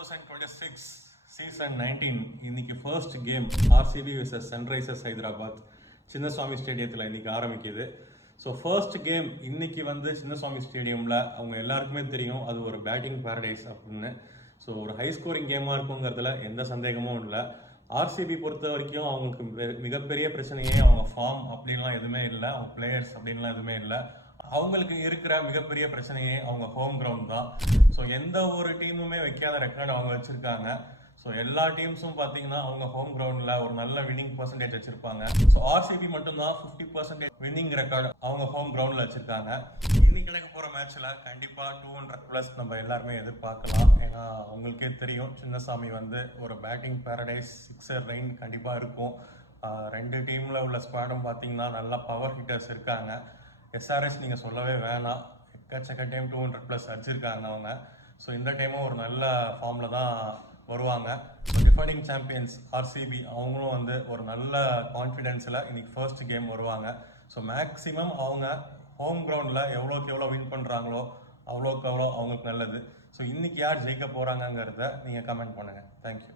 2026 season 19 இன்னைக்கு first game RCB vs Sunrisers Hyderabad Chinnaswamy ஸ்டேடியத்தில் இன்னைக்கு ஆரம்பிக்குது. ஸோ ஃபர்ஸ்ட் கேம் இன்னைக்கு சின்னசுவாமி ஸ்டேடியமில் அவங்க எல்லாருக்குமே தெரியும் அது ஒரு பேட்டிங் பேரடைஸ் அப்படின்னு. ஸோ ஒரு ஹை ஸ்கோரிங் கேமாக இருக்குங்கிறதுல எந்த சந்தேகமும் இல்லை. ஆர்சிபி பொறுத்த வரைக்கும் அவங்களுக்கு மிகப்பெரிய பிரச்சனையே அவங்க ஃபார்ம் அப்படின்லாம் எதுவுமே இல்லை, அவங்க பிளேயர்ஸ் அப்படின்லாம் எதுவுமே இல்லை. அவங்களுக்கு இருக்கிற மிகப்பெரிய பிரச்சனையே அவங்க ஹோம் கிரவுண்ட் தான். ஸோ எந்த ஒரு டீமுமே வைக்காத ரெக்கார்டு அவங்க வச்சிருக்காங்க. ஸோ எல்லா டீம்ஸும் பார்த்தீங்கன்னா அவங்க ஹோம் கிரவுண்டில் ஒரு நல்ல வின்னிங் பர்சன்டேஜ் வச்சிருப்பாங்க. ஸோ ஆர்சிபி மட்டும்தான் 50% வின்னிங் ரெக்கார்டு அவங்க ஹோம் கிரவுண்டில் வச்சிருக்காங்க. இன்னைக்கு நடக்க போகிற மேட்ச்சில் கண்டிப்பாக 200+ நம்ம எல்லாருமே எதிர்பார்க்கலாம். ஏன்னா உங்களுக்கே தெரியும் சின்னசாமி ஒரு பேட்டிங் பேரடைஸ், சிக்ஸர் ரெயின் கண்டிப்பாக இருக்கும். ரெண்டு டீமில் உள்ள ஸ்குவாடும் பார்த்தீங்கன்னா நல்லா பவர் ஹிட்டர்ஸ் இருக்காங்க. எஸ்ஆர்எஸ் நீங்கள் சொல்லவே வேணாம், எக்கச்சக்க டைம் 200+ அடிச்சிருக்காங்க அவங்க. ஸோ இந்த டைமும் ஒரு நல்ல ஃபார்மில் தான் வருவாங்க. டிஃபெண்டிங் சாம்பியன்ஸ் ஆர்சிபி அவங்களும் ஒரு நல்ல கான்ஃபிடென்ஸில் இன்னைக்கு ஃபர்ஸ்ட் கேம் வருவாங்க. ஸோ மேக்ஸிமம் அவங்க ஹோம் கிரவுண்டில் எவ்வளோக்கு எவ்வளோ வின் பண்ணுறாங்களோ அவ்வளோக்கு அவ்வளோ அவங்களுக்கு நல்லது. ஸோ இன்னைக்கு யார் ஜெயிக்க போகிறாங்கங்கிறத நீங்கள் கமெண்ட் பண்ணுங்கள். தேங்க்யூ.